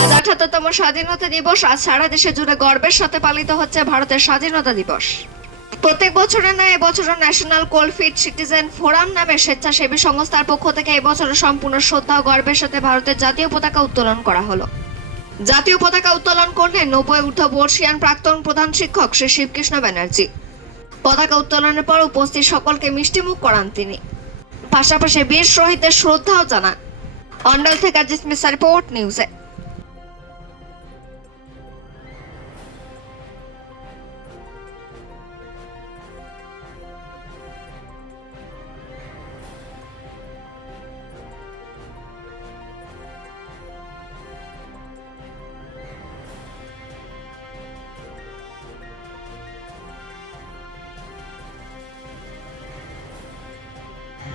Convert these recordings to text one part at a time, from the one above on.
আজ আঠাত্তরতম স্বাধীনতা দিবস, আজ সারা দেশে জুড়ে গর্বের সাথে পালিত হচ্ছে ভারতের স্বাধীনতা দিবস। প্রত্যেক বছরের ন্যায় এবছরও ন্যাশনাল কোলফিট সিটিজেন ফোরাম নামে স্বেচ্ছাসেবী সংস্থার পক্ষ থেকে এবছরও সম্পূর্ণ শ্রদ্ধা ও গর্বের সাথে ভারতের জাতীয় পতাকা উত্তোলন করা হলো। জাতীয় পতাকা উত্তোলন করলেন নব্বই ঊর্ধ্ব বর্ষিয়ান প্রাক্তন প্রধান শিক্ষক শ্রী শিবকৃষ্ণ ব্যানার্জি। পতাকা উত্তোলনের পর উপস্থিত সকলকে মিষ্টিমুখ করান তিনি। পাশাপাশি বীর শহীদদের শ্রদ্ধাও জানান। অন্ডাল থেকে জিসমিসা রিপোর্ট নিউজে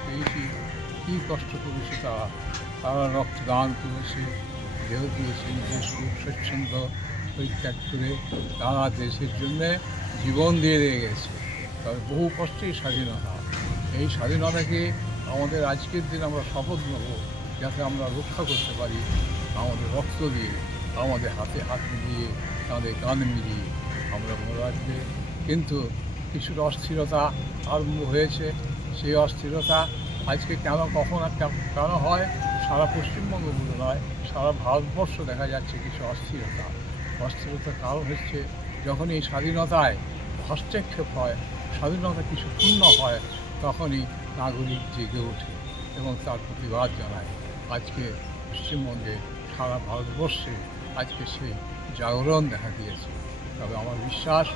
পেয়েছি কী কষ্ট করেছে তারা তারা রক্তদান করেছে, দেহ দিয়েছে, নিজের সুখ স্বচ্ছন্দ পরিত্যাগ করে তারা দেশের জন্যে জীবন দিয়ে দিয়ে গেছে। তবে বহু কষ্টেই স্বাধীনতা। এই স্বাধীনতাকে আমাদের আজকের দিন আমরা শপথ নেব, যাতে আমরা রক্ষা করতে পারি আমাদের রক্ত দিয়ে, আমাদের হাতে হাত মিলিয়ে, তাদের গান মিলিয়ে আমরা মনে রাখবে। কিন্তু কিছুটা অস্থিরতা আরম্ভ হয়েছে। সেই অস্থিরতা আজকে কেন, কখন আর কেন হয় সারা পশ্চিমবঙ্গ বলে নয়, সারা ভারতবর্ষ দেখা যাচ্ছে কিছু অস্থিরতা। অস্থিরতার কারণ হচ্ছে যখন এই স্বাধীনতায় হস্তক্ষেপ হয়, স্বাধীনতা কিছু পূর্ণ হয়, তখনই নাগরিক জেগে ওঠে এবং তার প্রতিবাদ জানায়। আজকে পশ্চিমবঙ্গে সারা ভারতবর্ষে আজকে সেই জাগরণ দেখা দিয়েছে। তবে আমার বিশ্বাস,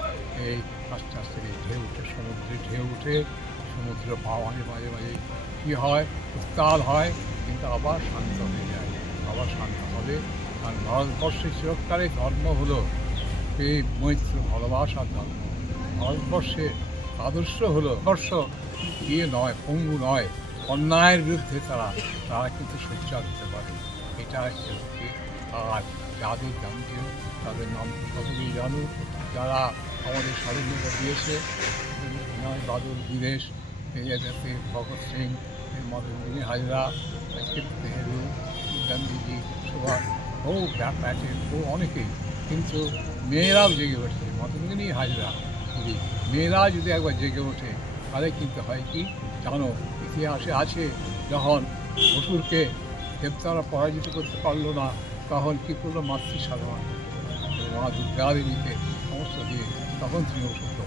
এই আস্তে আস্তে এই ঢেউ উঠে, সমুদ্রে ঢেউ উঠে, সমুদ্র মাঝে মাঝে মাঝে কী হয়, উত্তাল হয় কিন্তু আবার শান্ত হয়ে যায়। আবার শান্ত হবে। কারণ ভারতবর্ষের চিরকালের ধর্ম হলো প্রেম মৈত্র ভালোবাসার ধর্ম। ভারতবর্ষের আদর্শ হলো আদর্শ। ইয়ে নয়, পঙ্গু নয়, অন্যায়ের বিরুদ্ধে তারা তারা কিন্তু সোচ্চার হতে পারে। এটা হচ্ছে আর যাদের জানতেও তাদের নাম সকলেই জানুক? যারা আমাদের স্বাধীনতা দিয়েছে বাদল বিদেশ এতে ভগৎ সিং মদনমণি হাজরা নেহরু গান্ধীজি, সুভাষ ও প্যাটেল ও অনেকেই। কিন্তু মেয়েরাও জেগে ওঠে মদনমণি হাজরা যদি মেয়েরা যদি একবার জেগে ওঠে, তাহলে কিন্তু হয় কি, জানো, ইতিহাসে আছে, যখন অসুরকে দেবতারা পরাজিত করতে পারল না, তখন কী করল মাতৃ সাধনা মা দুর্গা সমস্ত দিয়ে তখন তিনি ওষুধ